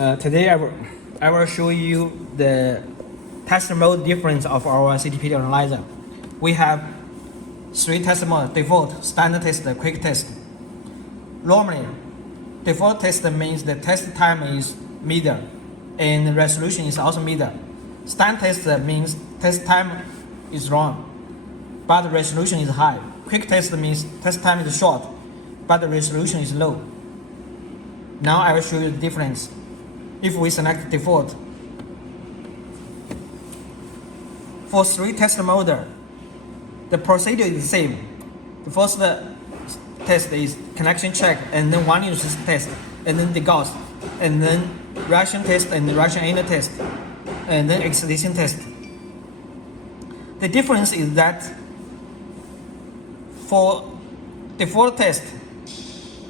Today I will show you the test mode difference of our CTP analyzer. We have 3 test modes: default, standard test, quick test. Normally, default test means the test time is middle and resolution is also middle. Standard test means test time is long, but the resolution is high. Quick test means test time is short, but the resolution is low. Now I will show you the difference. If we select default, for 3 test modes, the procedure is the same. The first test is connection check, and then one unit system test, and then the gauss, and then reaction test, and the reaction inner test, and then excitation test. The difference is that for default test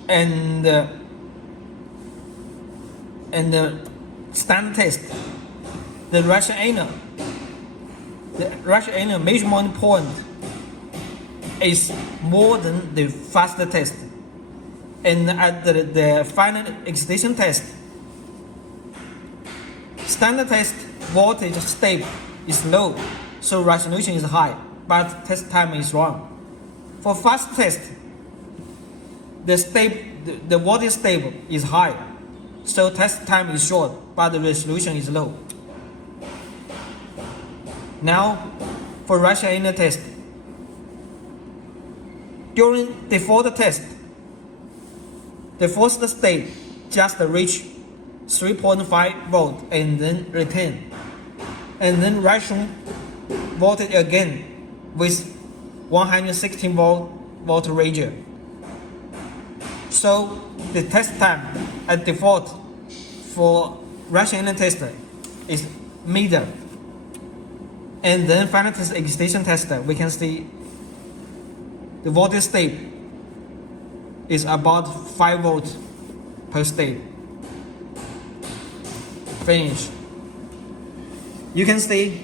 and the standard test, the reaction inner measurement point is more than the faster test, and at the final excitation test, standard test voltage step is low, so resolution is high, but test time is long. For fast test, the voltage step is high, so test time is short, but the resolution is low. Now, for reaction inner test, during default test, the first step just reach 3.5 volt and then return, and then reaction voltage again with 116 volt range. So the test time at default for reaction inner test is middle, and then final test excitation test, we can see the voltage step is about 5 volts per step. Finish. You can see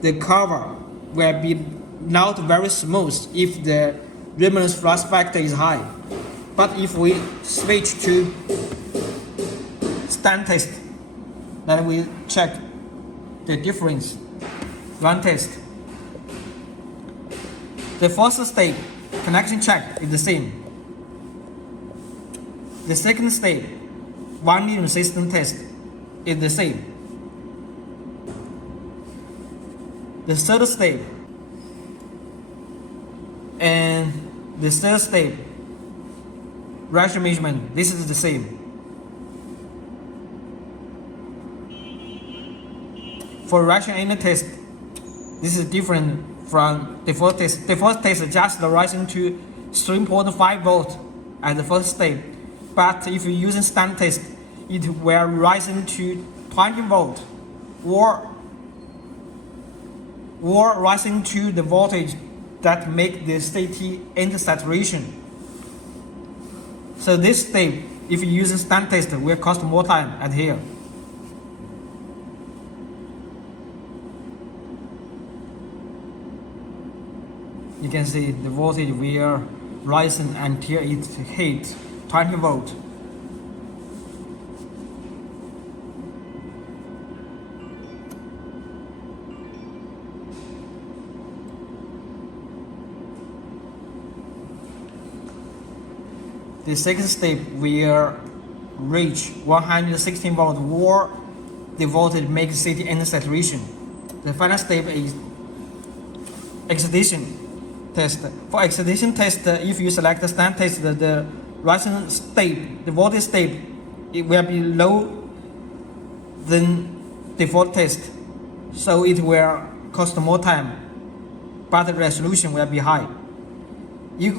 the curve will be not very smooth if the reference flux factor is high. But if we switch to standard test, then we check the difference. Run test. The first step, connection check, is the same. The second step, one unit system test, is the same. The third step and the third step, reaction measurement, this is the same. For reaction inner test, this is different from default test. Default test just rising to 3.5 volt at the first step, but if you're using standard test, it will rising to 20 volt or rising to the voltage that make the CT enter saturation. So this step, if you use a standard test, will cost more time at here. You can see the voltage will rising until it hit 20 volt. The second step will reach 116 volt or the voltage makes CT enter saturation. The final step is excitation test. For excitation test, if you select the standard test, the rising step, the voltage step, it will be low than default test, so it will cost more time, but the resolution will be high. You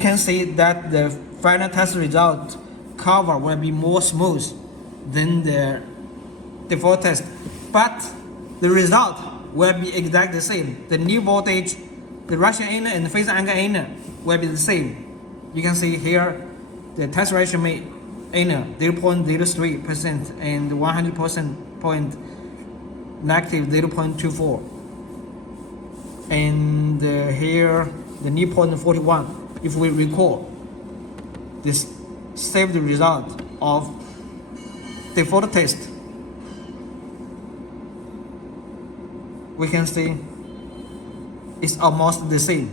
can see that the final test result curve will be more smooth than the default test, but the result will be exactly the same. The new voltage, the reaction inner and the phase angle inner will be the same. You can see here the test ratio inner 0.03% and 100% point negative 0.24, and here the new point 41. If we recall, this saved the result of default test, we can see it's almost the same.